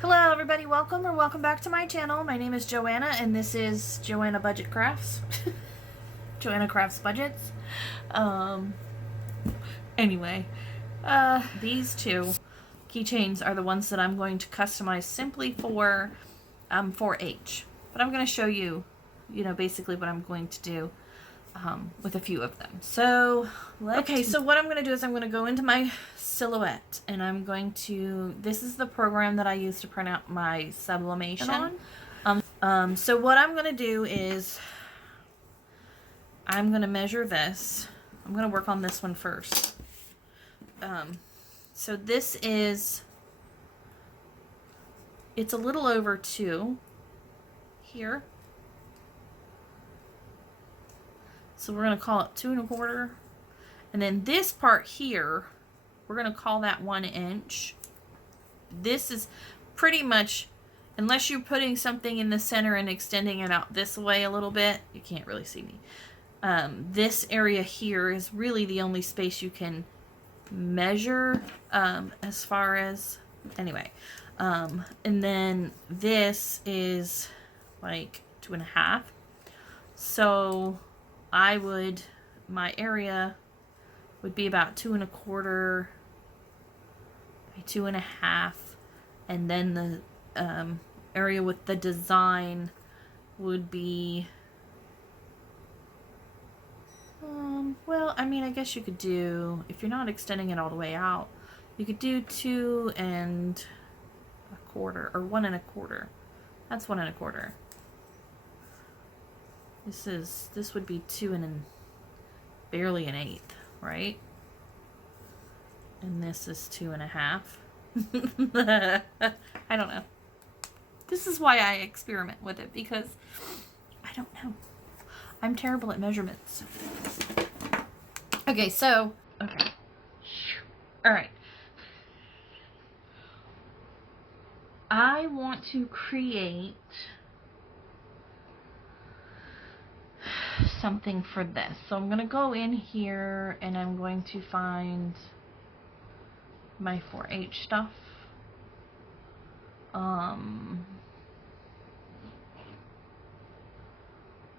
Hello everybody, welcome back to my channel. My name is Joanna and this is Joanna Budget Crafts. Joanna Crafts Budgets. Anyway, these two keychains are the ones that I'm going to customize simply for 4-H. But I'm going to show you, basically what I'm going to do with a few of them. So, so what I'm going to do is I'm going to go into my Silhouette and I'm going to, this is the program that I use to print out my sublimation on. So what I'm going to do is I'm going to measure this. I'm going to work on this one first. So this is, it's a little over 2 here. So we're going to call it 2 1/4. And then this part here, we're going to call that 1 inch. This is pretty much, unless you're putting something in the center and extending it out this way a little bit, you can't really see me. This area here is really the only space you can measure as far as, anyway. And then this is like 2 1/2. So my area would be about 2 1/4 by 2 1/2, and then the area with the design would be well, I mean, I guess you could do, if you're not extending it all the way out, you could do 2 1/4 or 1 1/4. That's 1 1/4. This would be 2 and barely 1/8, right? And this is 2 1/2. I don't know. This is why I experiment with it, because I don't know. I'm terrible at measurements. Okay, so, okay. All right. I want to create something for this. So I'm going to go in here and I'm going to find my 4-H stuff.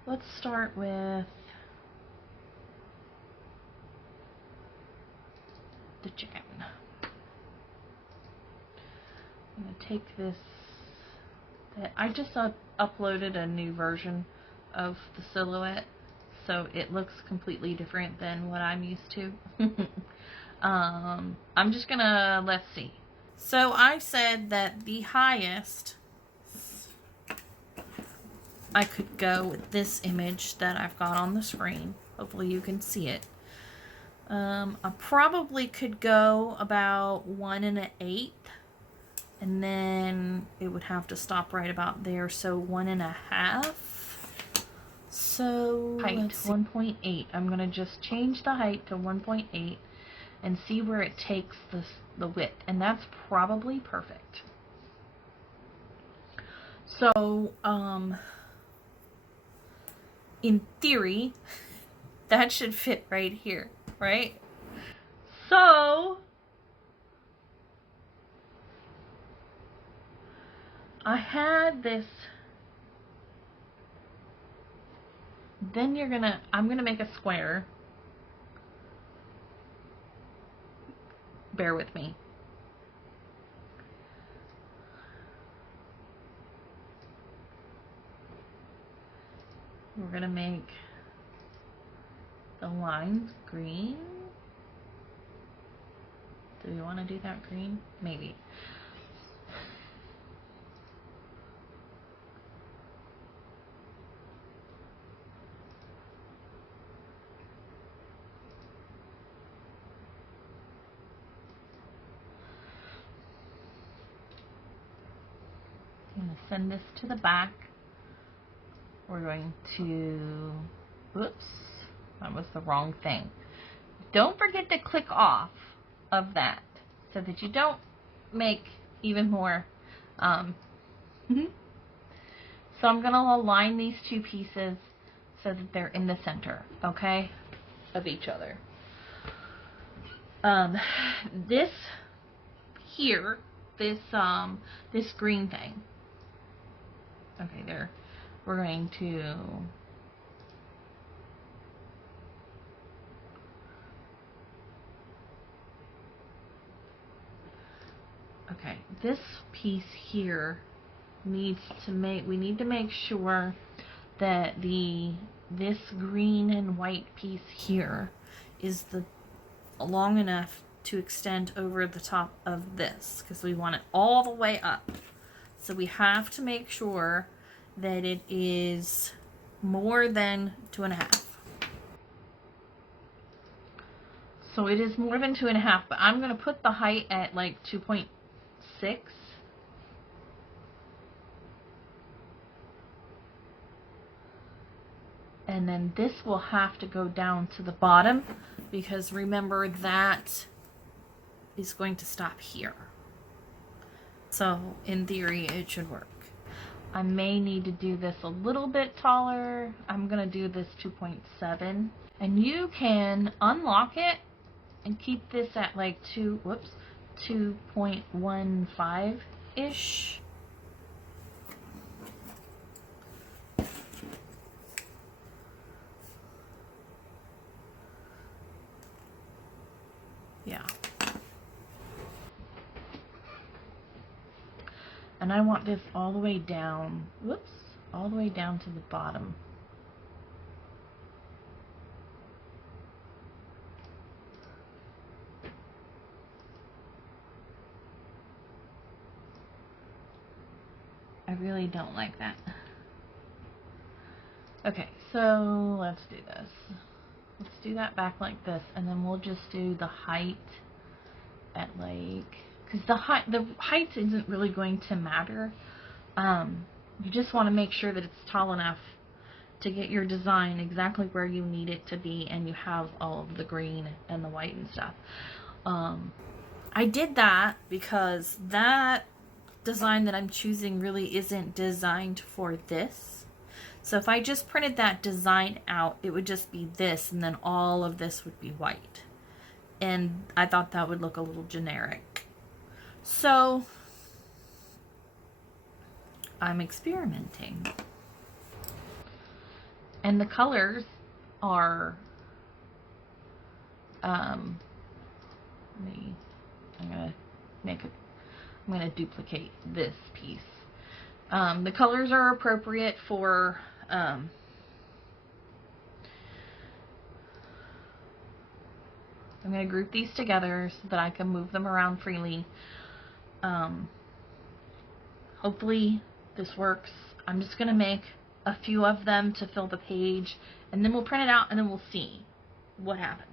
Let's start with the chicken. I'm going to take this, I just uploaded a new version of the Silhouette, so it looks completely different than what I'm used to. I'm just gonna, let's see. So I said that the highest I could go with this image that I've got on the screen. Hopefully you can see it. I probably could go about 1 1/8, and then it would have to stop right about there, so 1 1/2. So height 1.8. I'm gonna just change the height to 1.8 and see where it takes the width, and that's probably perfect. So in theory that should fit right here, right? So I had this. Then I'm gonna make a square. Bear with me. We're gonna make the lines green. Do we want to do that green? Maybe. I'm going to send this to the back. We're going to, oops, that was the wrong thing. Don't forget to click off of that so that you don't make even more. So I'm going to align these two pieces so that they're in the center, okay, of each other. This here this this green thing. Okay, there. We're going to okay, this piece here needs to we need to make sure that this green and white piece here is long enough to extend over the top of this, because we want it all the way up. So we have to make sure that it is more than 2.5. So it is more than 2.5, but I'm going to put the height at like 2.6. And then this will have to go down to the bottom, because remember that is going to stop here. So in theory it should work. I may need to do this a little bit taller. I'm going to do this 2.7. And you can unlock it and keep this at like 2.15-ish. Yeah. And I want this all the way down, all the way down to the bottom. I really don't like that. Okay, so let's do this. Let's do that back like this, and then we'll just do the height at like, because the height isn't really going to matter. You just want to make sure that it's tall enough to get your design exactly where you need it to be, and you have all of the green and the white and stuff. I did that because that design that I'm choosing really isn't designed for this. So if I just printed that design out, it would just be this, and then all of this would be white. And I thought that would look a little generic. So I'm experimenting. And the colors are, I'm gonna duplicate this piece. The colors are appropriate for, I'm going to group these together so that I can move them around freely. Hopefully this works. I'm just going to make a few of them to fill the page, and then we'll print it out, and then we'll see what happens.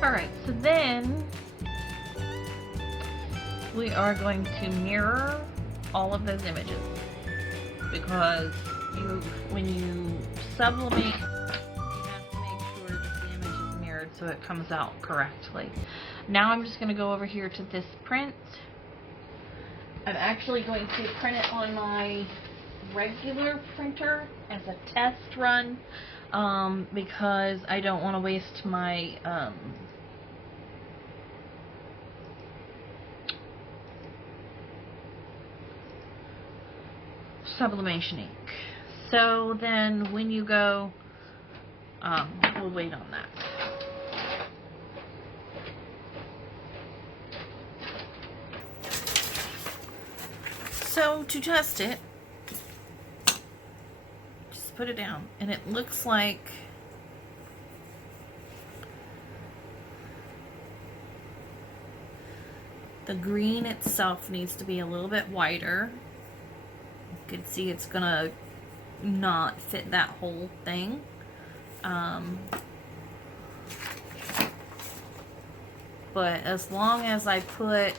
Alright, so then we are going to mirror all of those images, because when you sublimate, you have to make sure that the image is mirrored so it comes out correctly. Now I'm just going to go over here to this print. I'm actually going to print it on my regular printer as a test run, because I don't want to waste my sublimation ink. So then when you go, we'll wait on that. So to test it, put it down. And it looks like the green itself needs to be a little bit wider. You can see it's gonna not fit that whole thing. But as long as I put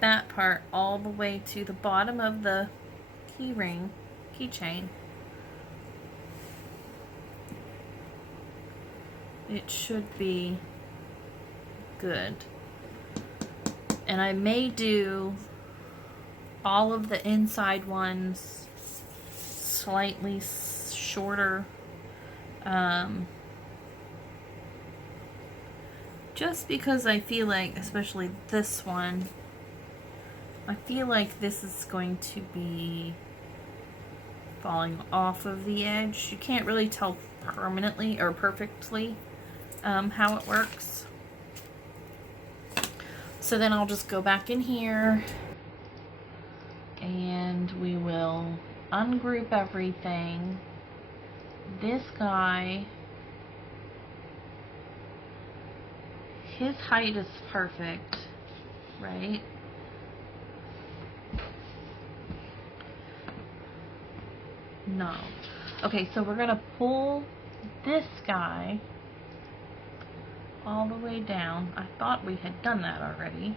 that part all the way to the bottom of the keychain, it should be good. And I may do all of the inside ones slightly shorter, just because I feel like, especially this one, I feel like this is going to be falling off of the edge. You can't really tell permanently or perfectly how it works. So then I'll just go back in here and we will ungroup everything. This guy, his height is perfect, right? No. Okay, so we're gonna pull this guy all the way down. I thought we had done that already.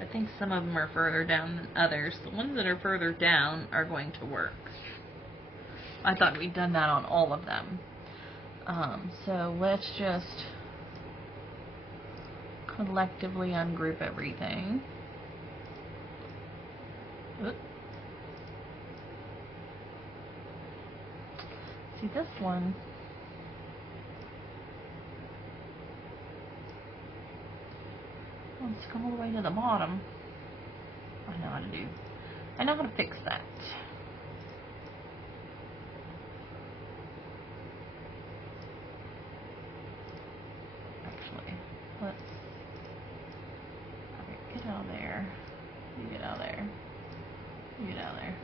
I think some of them are further down than others. The ones that are further down are going to work. I thought we'd done that on all of them. So let's just collectively ungroup everything. Oops. See, this one wants to come all the way to the bottom. I know how to do. I know how to fix that. Actually, let's. Okay, get out of there. You get out of there. You get out of there.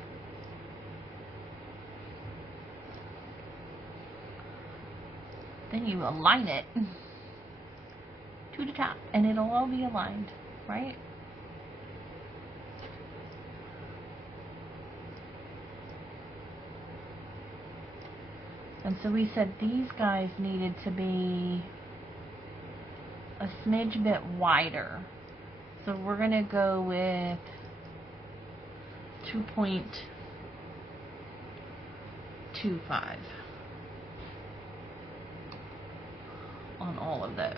Then you align it to the top, and it'll all be aligned, right? And so we said these guys needed to be a smidge bit wider. So we're going to go with 2.25 on all of those.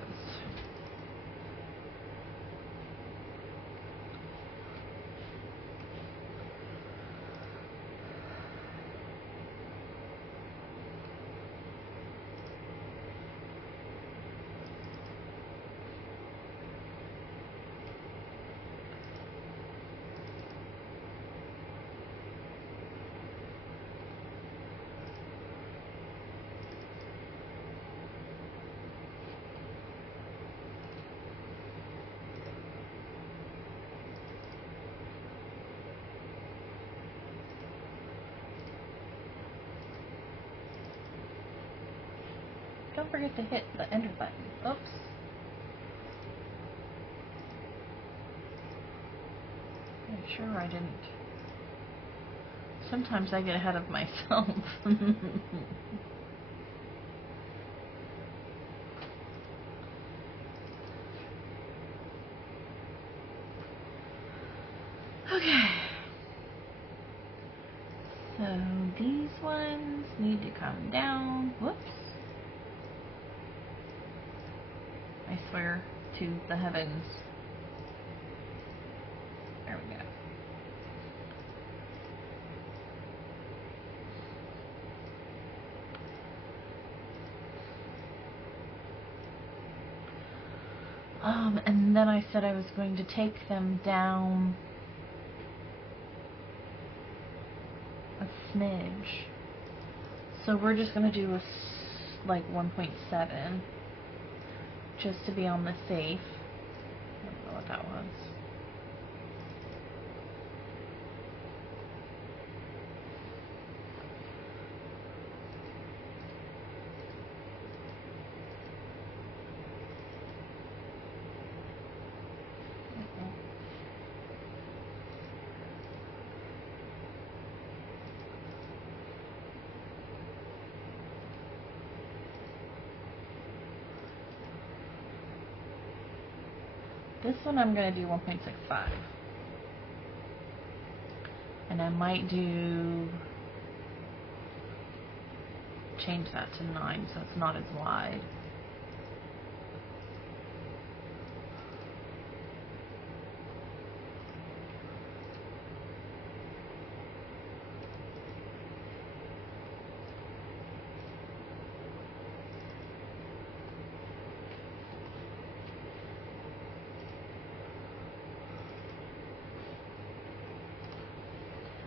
Don't forget to hit the enter button. Oops. I'm sure I didn't. Sometimes I get ahead of myself. Okay. So these ones need to come down. Whoops. I swear to the heavens. There we go. And then I said I was going to take them down a smidge. So we're just going to do a like 1.7 just to be on the safe. I don't know what that was. This one I'm going to do 1.65. And I might change that to 9 so it's not as wide.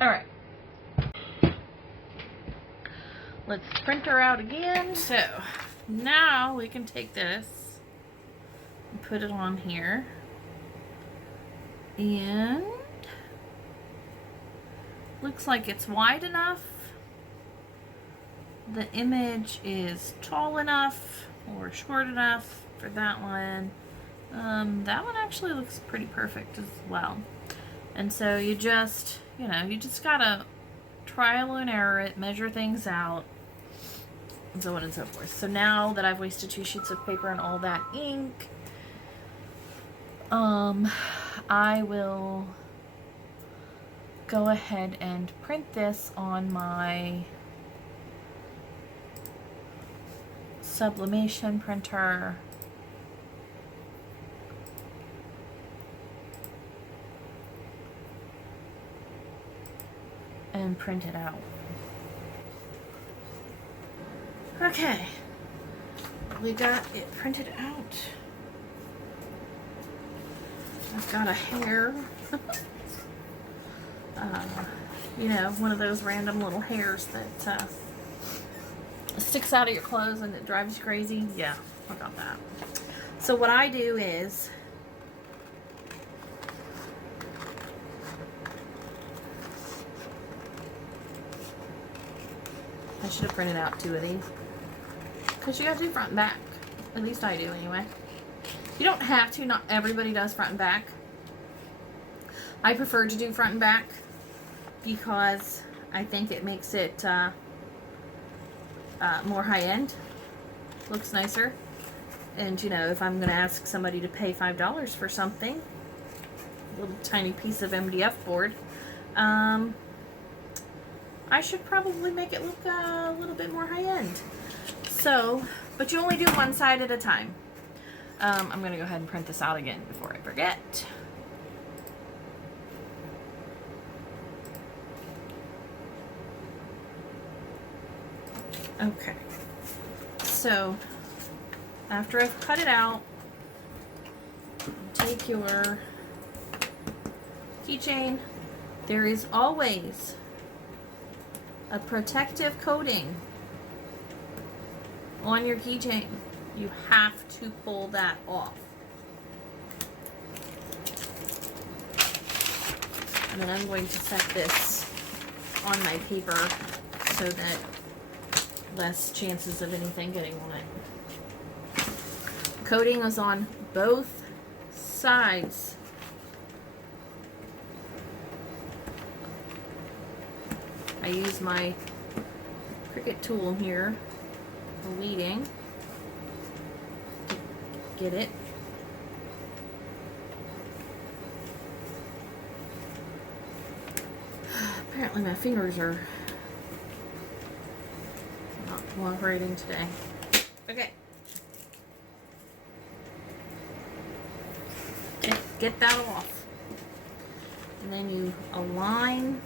Alright, let's print her out again. So now we can take this and put it on here, and looks like it's wide enough. The image is tall enough or short enough for that one. That one actually looks pretty perfect as well. And so you just gotta trial and error it, measure things out, and so on and so forth. So now that I've wasted 2 sheets of paper and all that ink, I will go ahead and print this on my sublimation printer. And print it out. Okay, we got it printed out. I've got a hair. You know, one of those random little hairs that sticks out of your clothes and it drives you crazy. Yeah, I got that. So what I do is I should have printed out 2 of these, because you have to do front and back. At least I do anyway. You don't have to. Not everybody does front and back. I prefer to do front and back because I think it makes it more high-end. Looks nicer. And, you know, if I'm going to ask somebody to pay $5 for something, a little tiny piece of MDF board, I should probably make it look a little bit more high-end. So, but you only do one side at a time. I'm going to go ahead and print this out again before I forget. Okay. So, after I've cut it out, take your keychain. There is always a protective coating on your keychain. You have to pull that off. And then I'm going to set this on my paper so that less chances of anything getting on it. Coating is on both sides. I use my Cricut tool here for weeding to get it. Apparently my fingers are not cooperating today. Okay. Get that off. And then you align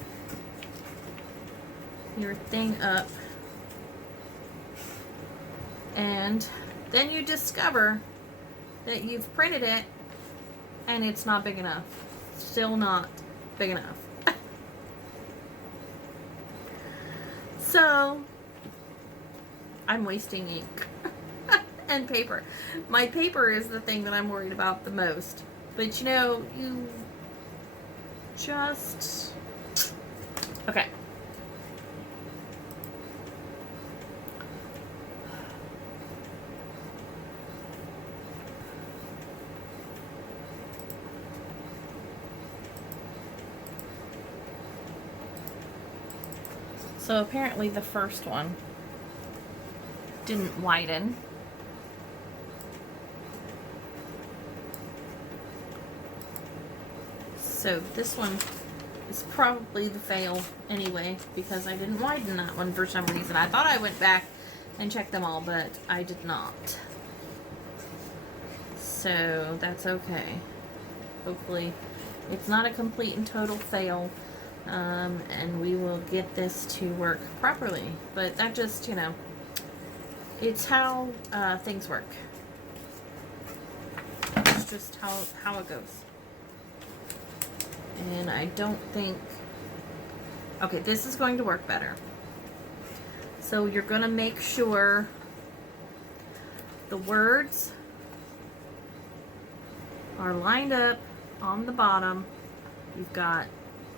your thing up, and then you discover that you've printed it and it's not big enough. Still not big enough. So I'm wasting ink and paper. My paper is the thing that I'm worried about the most. But you know, you just... Okay. So apparently the first one didn't widen. So this one is probably the fail anyway, because I didn't widen that one for some reason. I thought I went back and checked them all, but I did not. So that's okay. Hopefully it's not a complete and total fail. And we will get this to work properly. But that just, you know, it's how things work. It's just how it goes. And I don't think... Okay, this is going to work better. So you're going to make sure the words are lined up on the bottom. You've got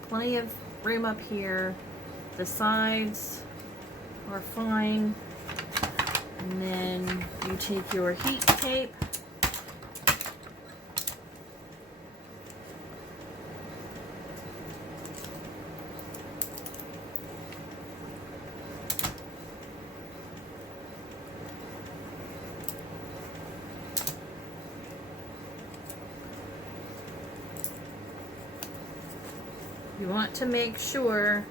plenty of room up here. The sides are fine. And then you take your heat tape. You want to make sure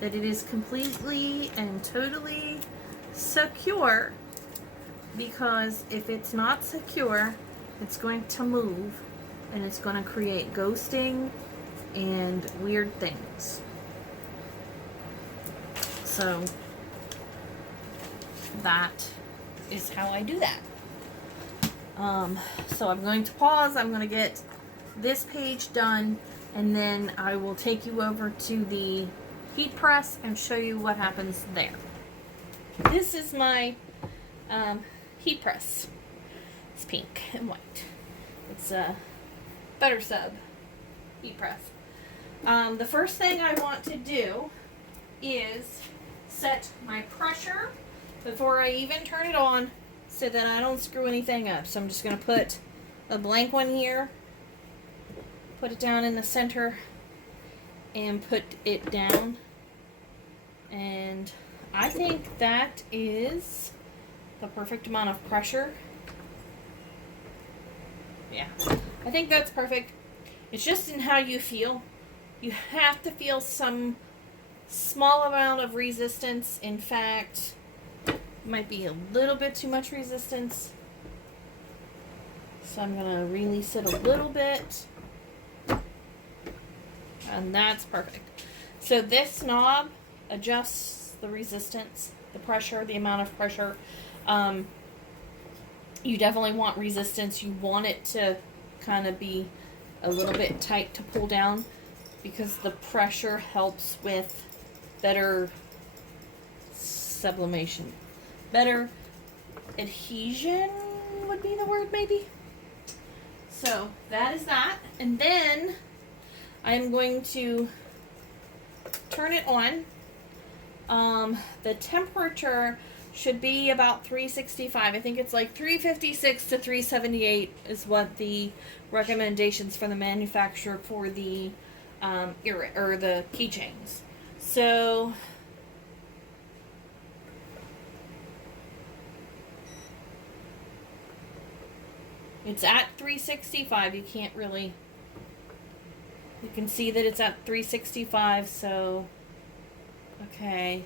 that it is completely and totally secure, because if it's not secure, it's going to move and it's going to create ghosting and weird things. So that is how I do that. So I'm going to pause. I'm going to get this page done, and then I will take you over to the heat press and show you what happens there. This is my heat press. It's pink and white. It's a Better Sub heat press. The first thing I want to do is set my pressure before I even turn it on, so that I don't screw anything up. So I'm just going to put a blank one here, put it down in the center, and put it down. And I think that is the perfect amount of pressure. Yeah, I think that's perfect. It's just in how you feel. You have to feel some small amount of resistance. In fact, it might be a little bit too much resistance. So I'm going to release it a little bit. And that's perfect. So this knob adjusts the resistance, the pressure, the amount of pressure. You definitely want resistance. You want it to kind of be a little bit tight to pull down, because the pressure helps with better sublimation. Better adhesion would be the word, maybe. So that is that. And then I'm going to turn it on. The temperature should be about 365. I think it's like 356 to 378 is what the recommendations from the manufacturer for the the keychains. So it's at 365. You can't really... You can see that it's at 365, so... Okay.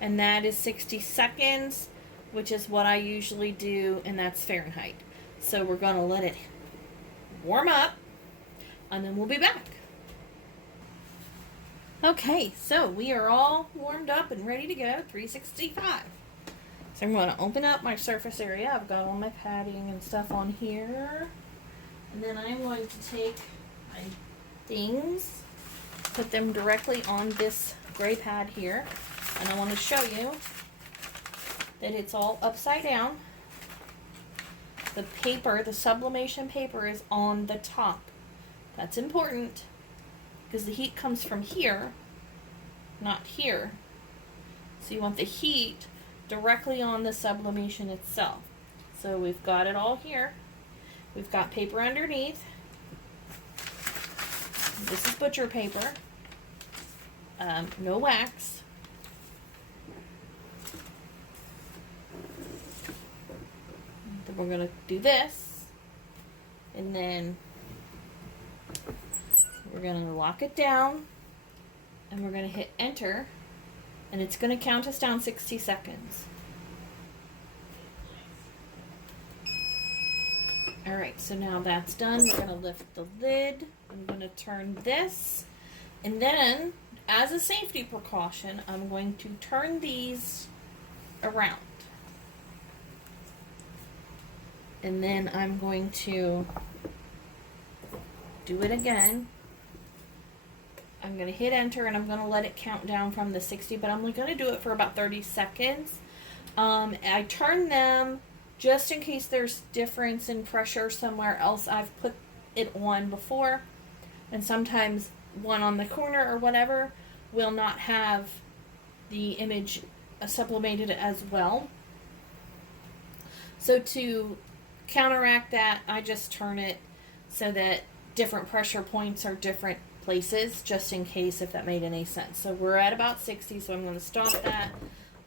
And that is 60 seconds, which is what I usually do, and that's Fahrenheit. So we're going to let it warm up, and then we'll be back. Okay, so we are all warmed up and ready to go, 365. So I'm going to open up my surface area. I've got all my padding and stuff on here. And then I'm going to take my things, put them directly on this gray pad here. And I want to show you that it's all upside down. The paper, the sublimation paper, is on the top. That's important because the heat comes from here, not here. So you want the heat directly on the sublimation itself. So we've got it all here. We've got paper underneath. This is butcher paper. No wax. Then we're going to do this. And then we're going to lock it down. And we're going to hit enter. And it's going to count us down 60 seconds. Alright, so now that's done. We're going to lift the lid. I'm going to turn this. And then, as a safety precaution, I'm going to turn these around. And then I'm going to do it again. I'm going to hit enter and I'm going to let it count down from the 60, but I'm only going to do it for about 30 seconds. I turn them just in case there's difference in pressure somewhere else. I've put it on before, and sometimes one on the corner or whatever will not have the image sublimated as well. So to counteract that, I just turn it so that different pressure points are different places, just in case, if that made any sense. So we're at about 60, so I'm going to stop that,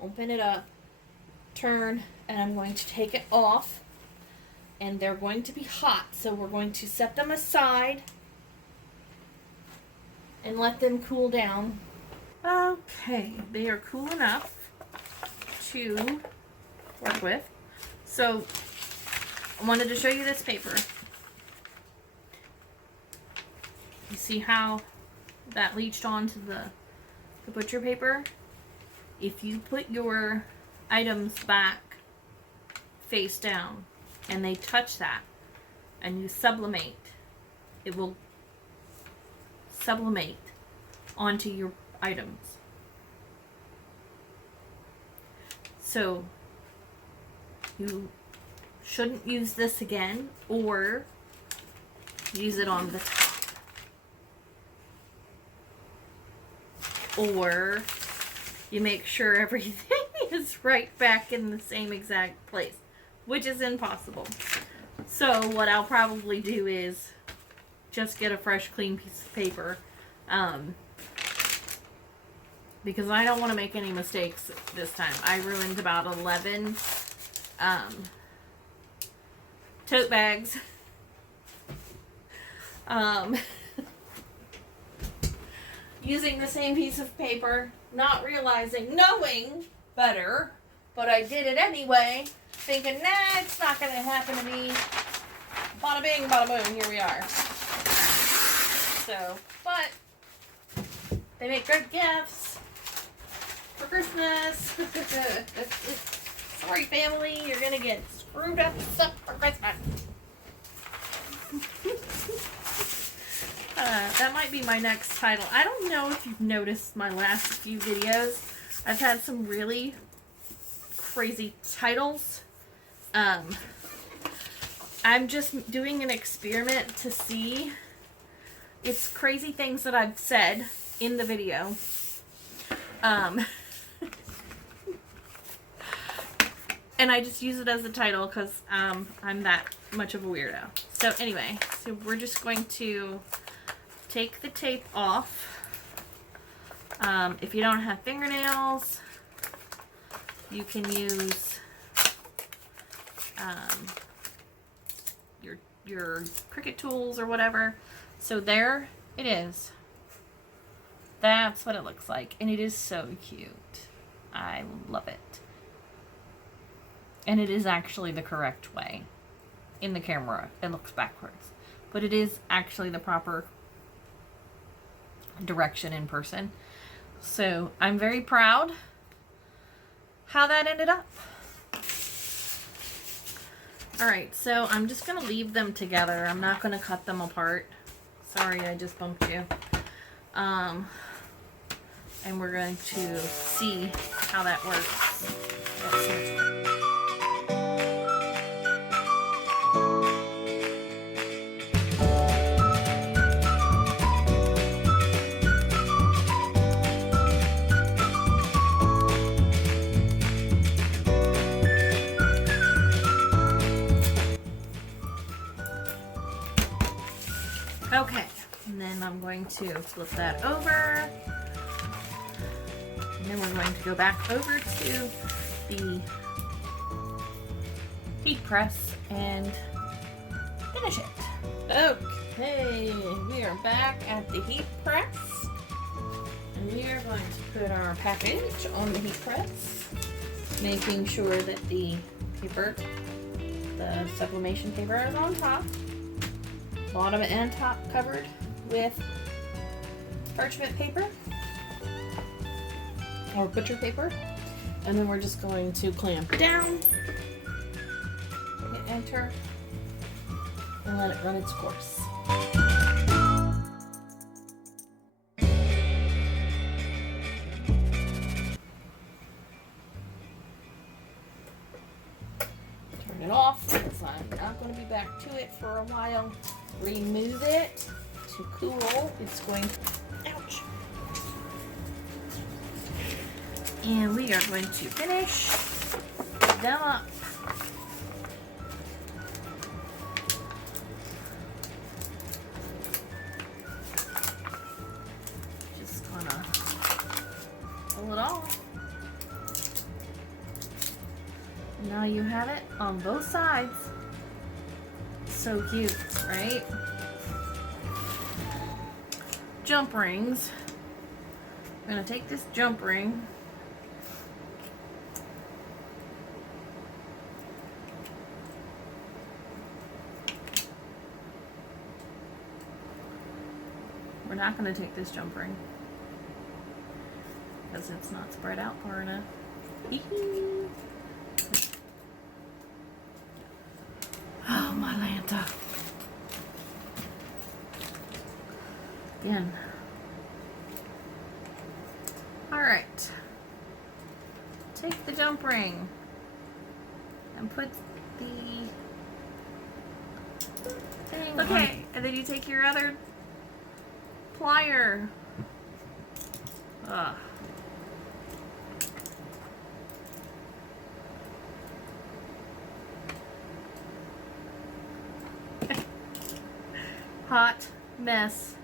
open it up, turn, and I'm going to take it off, and they're going to be hot, so we're going to set them aside and let them cool down. Okay, they are cool enough to work with. So I wanted to show you this paper. You see how that leached onto the butcher paper? If you put your items back face down and they touch that and you sublimate, it will sublimate onto your items. So you shouldn't use this again, or use it on the top. Or you make sure everything is right back in the same exact place, which is impossible. So what I'll probably do is just get a fresh, clean piece of paper, because I don't want to make any mistakes this time. I ruined about 11 tote bags. Using the same piece of paper, not realizing, knowing better, but I did it anyway, thinking, nah, it's not going to happen to me. Bada bing, bada boom, here we are. So, but they make good gifts for Christmas. Sorry, family, you're going to get screwed up stuff for Christmas. That might be my next title. I don't know if you've noticed my last few videos. I've had some really crazy titles. I'm just doing an experiment to see. It's crazy things that I've said in the video. And I just use it as a title because I'm that much of a weirdo. So anyway, so we're just going to take the tape off. If you don't have fingernails, you can use your Cricut tools or whatever. So there it is. That's what it looks like, and it is so cute. I love it. And it is actually the correct way. In the camera, it looks backwards, but it is actually the proper direction in person. So I'm very proud how that ended up. Alright, so I'm just going to leave them together. I'm not going to cut them apart. Sorry, I just bumped you. I and we're going to see how that works. Okay, and then I'm going to flip that over. And then we're going to go back over to the heat press and finish it. Okay, we are back at the heat press. And we are going to put our package on the heat press, making sure that the paper, the sublimation paper, is on top. Bottom and top covered with parchment paper or butcher paper, and then we're just going to clamp down, hit enter, and let it run its course. Turn it off because I'm not going to be back to it for a while. Remove it to cool. It's going to, ouch. And we are going to finish them up. Just gonna pull it off. And now you have it on both sides. So cute, right? Jump rings. I'm gonna take this jump ring. We're not gonna take this jump ring because it's not spread out far enough. Oh, my Lanta. Again. Alright. Take the jump ring and put the thing. Okay, and then you take your other plier. Ugh. Hot Mess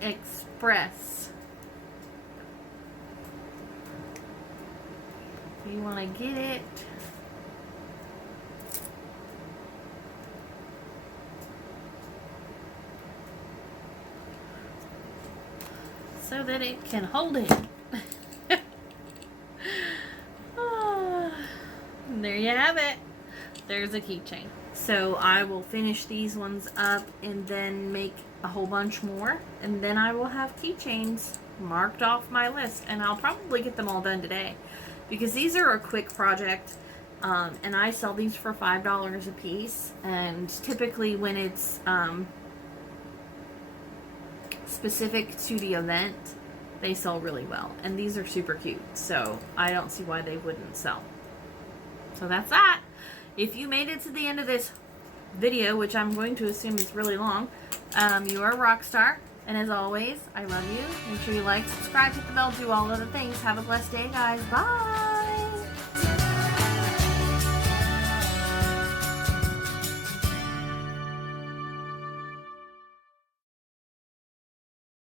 Express. You want to get it so that it can hold it. There you have it. There's a keychain. So I will finish these ones up and then make a whole bunch more, and then I will have keychains marked off my list, and I'll probably get them all done today because these are a quick project, and I sell these for $5 a piece, and typically when it's specific to the event, they sell really well, and these are super cute, so I don't see why they wouldn't sell. So that's that. If you made it to the end of this video, which I'm going to assume is really long, you are a rock star. And as always, I love you. Make sure you like, subscribe, hit the bell, do all of the things. Have a blessed day, guys. Bye.